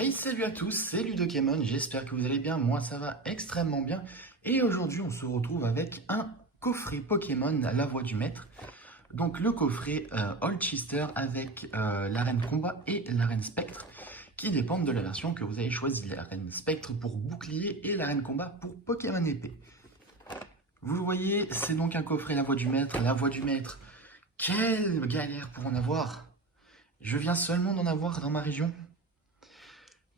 Hey, salut à tous, c'est Ludokemon, j'espère que vous allez bien, moi ça va extrêmement bien. Et aujourd'hui on se retrouve avec un coffret Pokémon La Voix du Maître. Donc le coffret Holchister avec l'arène combat et l'arène spectre qui dépendent de la version que vous avez choisie. L'arène spectre pour bouclier et l'arène combat pour Pokémon épée. Vous le voyez, c'est donc un coffret La Voix du Maître. La Voix du Maître, quelle galère pour en avoir! Je viens seulement d'en avoir dans ma région.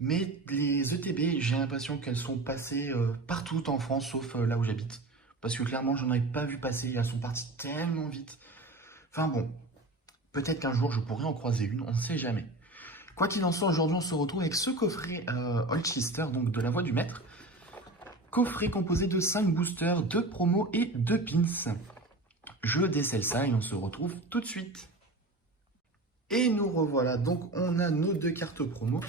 Mais les ETB, j'ai l'impression qu'elles sont passées partout en France, sauf là où j'habite. Parce que clairement, j'en avais pas vu passer, elles sont parties tellement vite. Enfin bon, peut-être qu'un jour je pourrais en croiser une, on ne sait jamais. Quoi qu'il en soit, aujourd'hui on se retrouve avec ce coffret Holchister, donc de la Voix du Maître. Coffret composé de 5 boosters, 2 promos et 2 pins. Je décèle ça et on se retrouve tout de suite. Et nous revoilà, donc on a nos 2 cartes promo.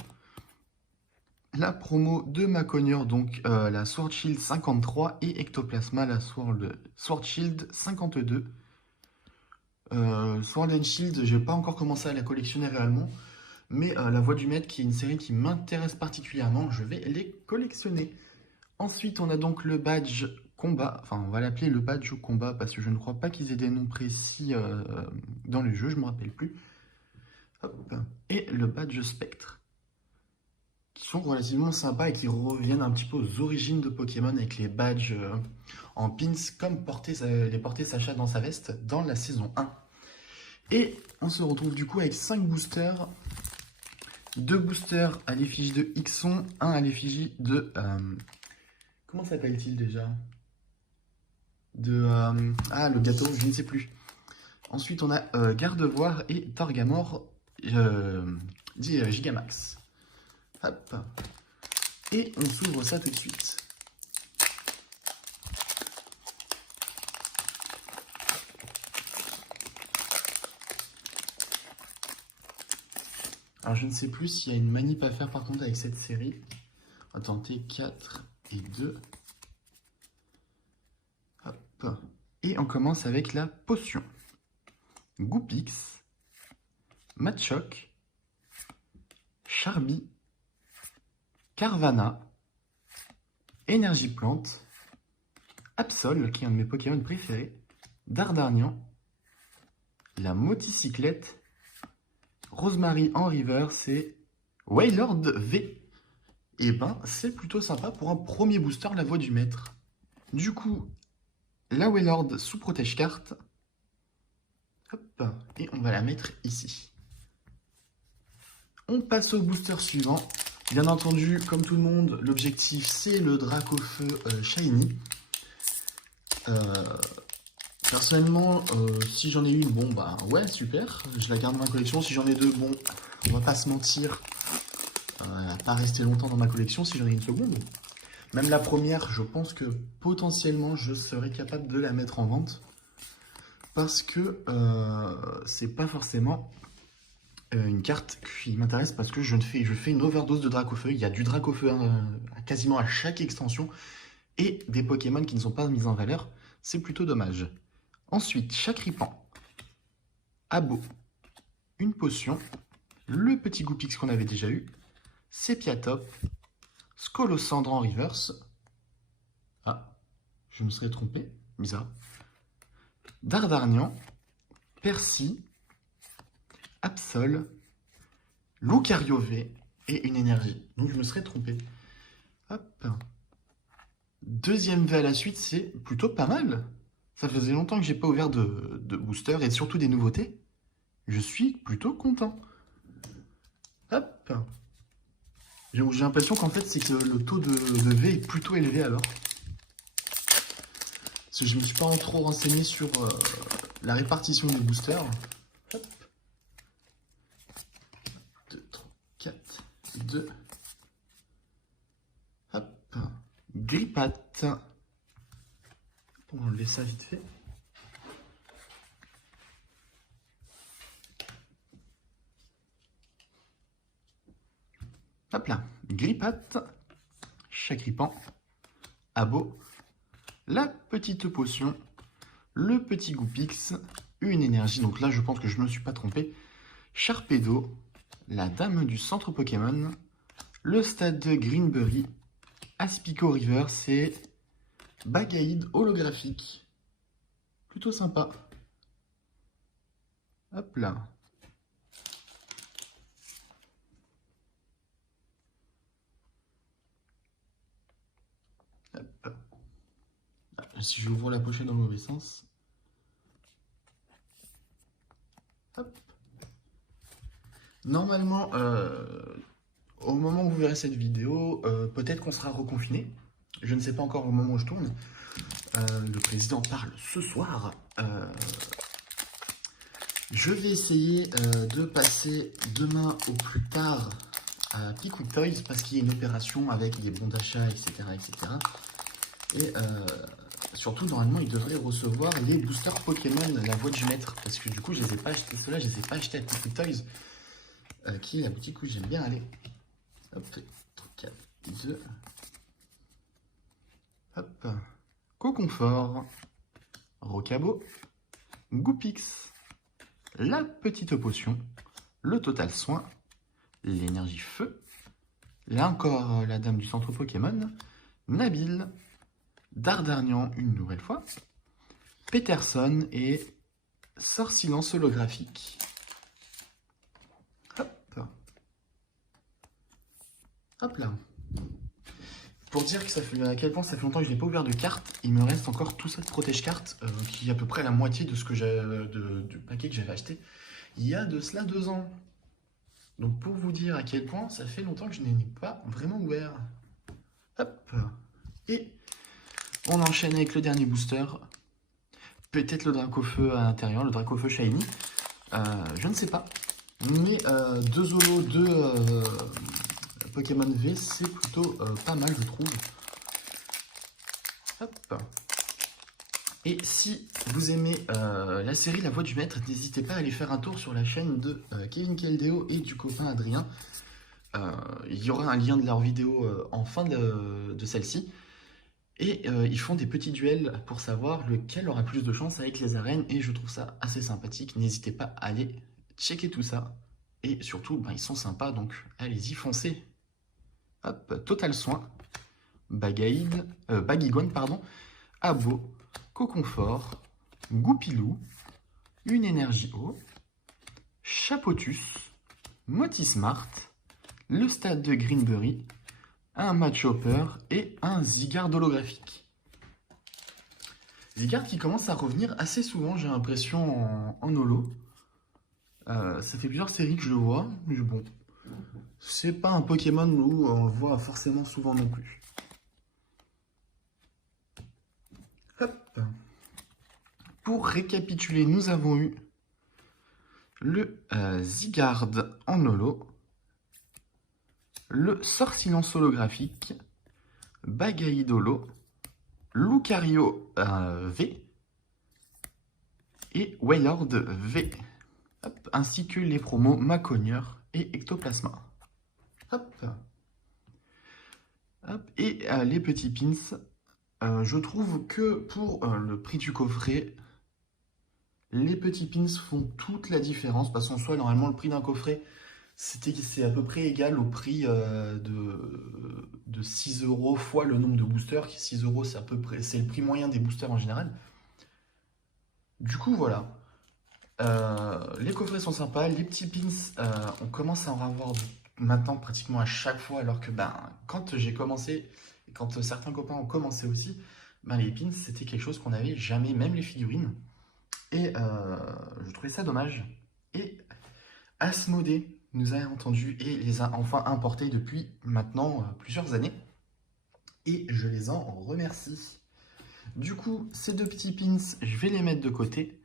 La promo de Maconior, donc la Sword Shield 53 et Ectoplasma, la Sword Shield 52. Sword and Shield, je n'ai pas encore commencé à la collectionner réellement, mais la Voix du Maître, qui est une série qui m'intéresse particulièrement, je vais les collectionner. Ensuite, on a donc le badge combat, enfin on va l'appeler le badge combat, parce que je ne crois pas qu'ils aient des noms précis dans le jeu, je ne me rappelle plus. Hop. Et le badge spectre, qui sont relativement sympas et qui reviennent un petit peu aux origines de Pokémon avec les badges en pins comme les portées Sacha dans sa veste dans la saison 1. Et on se retrouve du coup avec 5 boosters, 2 boosters à l'effigie de Ixon, 1 à l'effigie de... comment s'appelle-t-il déjà? le gâteau, je ne sais plus. Ensuite on a Gardevoir et Torgamor dit Gigamax. Hop. Et on s'ouvre ça tout de suite. Alors je ne sais plus s'il y a une manip à faire par contre avec cette série. On va tenter 4 et 2. Hop. Et on commence avec la potion. Goupix, Machoke, Charby, Carvana, Énergie Plante, Absol, qui est un de mes Pokémon préférés, Dardarnian, la Moticyclette, Rosemary en reverse et Wailord V. Et ben, c'est plutôt sympa pour un premier booster, la Voix du Maître. Du coup, la Wailord sous protège carte. Hop, et on va la mettre ici. On passe au booster suivant. Bien entendu, comme tout le monde, l'objectif c'est le Dracofeu Shiny. Personnellement, si j'en ai une, bon bah ouais, super, je la garde dans ma collection. Si j'en ai deux, bon, on va pas se mentir, elle va pas rester longtemps dans ma collection si j'en ai une seconde. Même la première, je pense que potentiellement je serais capable de la mettre en vente. Parce que c'est pas forcément une carte qui m'intéresse parce que je fais une overdose de Dracofeu. Il y a du Dracofeu quasiment à chaque extension et des Pokémon qui ne sont pas mis en valeur. C'est plutôt dommage. Ensuite, Chakripan, Abo, une potion, le petit Goupix qu'on avait déjà eu, Sepiatop, Scolosandre en reverse. Ah, je me serais trompé, bizarre. Dardarnian, Percy, Absol, Lucario V et une énergie. Donc je me serais trompé. Hop. Deuxième V à la suite, c'est plutôt pas mal. Ça faisait longtemps que j'ai pas ouvert de booster et surtout des nouveautés. Je suis plutôt content. Hop. J'ai l'impression qu'en fait, c'est que le taux de V est plutôt élevé alors. Parce que je me suis pas trop renseigné sur la répartition des boosters. Hop. 2, 3, 4, 2. Hop. Grippat. On va enlever ça vite fait. Hop là. Grippat. Chakripan. Abo. La petite potion. Le petit Goupix. Une énergie. Donc là, je pense que je ne me suis pas trompé. Sharpedo. La dame du centre Pokémon. Le stade de Greenbury, Aspico River, c'est Bagaïd holographique. Plutôt sympa. Hop là. Hop. Si j'ouvre la pochette dans le mauvais sens. Hop. Normalement, au moment où vous verrez cette vidéo, peut-être qu'on sera reconfiné. Je ne sais pas encore au moment où je tourne. Le président parle ce soir. Je vais essayer de passer demain au plus tard à Pickwick Toys parce qu'il y a une opération avec les bons d'achat, etc., etc. Et surtout, normalement, ils devraient recevoir les boosters Pokémon, la voix du maître. Parce que du coup, je les ai pas achetés. Ceux-là, je les ai pas achetés à Pickwick Toys, qui est la boutique où j'aime bien aller. Hop, 4, 2. Hop. Coconfort, Rocabo, Goupix, la petite potion, le total soin, l'énergie feu, là encore la dame du centre Pokémon, Nabil, Dardarnian une nouvelle fois, Peterson et Sort Silence holographique. Hop. Hop là. Pour dire que ça fait, à quel point ça fait longtemps que je n'ai pas ouvert de cartes, il me reste encore tout ça de protège-cartes, qui est à peu près la moitié de ce que du paquet que j'avais acheté il y a de cela 2 ans. Donc pour vous dire à quel point ça fait longtemps que je n'ai pas vraiment ouvert. Hop. Et on enchaîne avec le dernier booster. Peut-être le Dracofeu à l'intérieur, le Dracofeu Shiny. Je ne sais pas. Mais 2 Zolo, 2 Pokémon V, c'est plutôt pas mal, je trouve. Hop. Et si vous aimez la série La Voix du Maître, n'hésitez pas à aller faire un tour sur la chaîne de Kevin Keldeo et du copain Adrien. Il y aura un lien de leur vidéo en fin de celle-ci. Et ils font des petits duels pour savoir lequel aura plus de chance avec les arènes. Et je trouve ça assez sympathique. N'hésitez pas à aller checker tout ça. Et surtout, ben, ils sont sympas, donc allez-y, foncez. Hop, Total Soin, Baguigone, pardon, Abo, Coconfort, Goupilou, une énergie eau, Chapotus, Motismart, le stade de Greenbury, un Machopper et un Zygarde holographique. Zygarde qui commence à revenir assez souvent, j'ai l'impression, en holo. Ça fait plusieurs séries que je le vois, mais bon, c'est pas un Pokémon où on le voit forcément souvent non plus. Hop. Pour récapituler, nous avons eu le Zygarde en holo, le Sort Silence holographique, Bagaïd holo, Lucario V et Wailord V, hop, ainsi que les promos Macogneur et Ectoplasma. Hop. Hop. Et les petits pins, je trouve que pour le prix du coffret, les petits pins font toute la différence, parce qu'en soi, normalement, le prix d'un coffret, c'est à peu près égal au prix de 6 € fois le nombre de boosters. 6 €, c'est à peu près, c'est le prix moyen des boosters en général. Du coup, voilà. Les coffrets sont sympas. Les petits pins, on commence à en avoir maintenant pratiquement à chaque fois, alors que ben, quand j'ai commencé, et quand certains copains ont commencé aussi, ben, les pins, c'était quelque chose qu'on n'avait jamais, même les figurines. Et je trouvais ça dommage. Et Asmodée nous a entendus et les a enfin importés depuis maintenant plusieurs années. Et je les en remercie. Du coup, ces 2 petits pins, je vais les mettre de côté.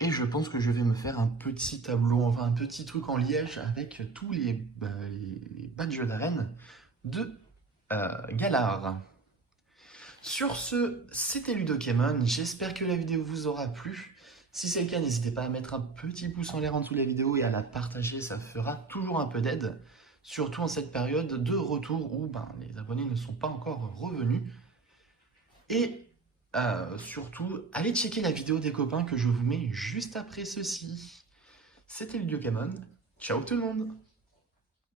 Et je pense que je vais me faire un petit tableau, enfin un petit truc en liège avec tous les badges d'arène de Galar. Sur ce, c'était Ludokemon. J'espère que la vidéo vous aura plu. Si c'est le cas, n'hésitez pas à mettre un petit pouce en l'air en dessous de la vidéo et à la partager, ça fera toujours un peu d'aide. Surtout en cette période de retour où ben, les abonnés ne sont pas encore revenus. Et surtout, allez checker la vidéo des copains que je vous mets juste après ceci. C'était Ludokemon. Ciao tout le monde!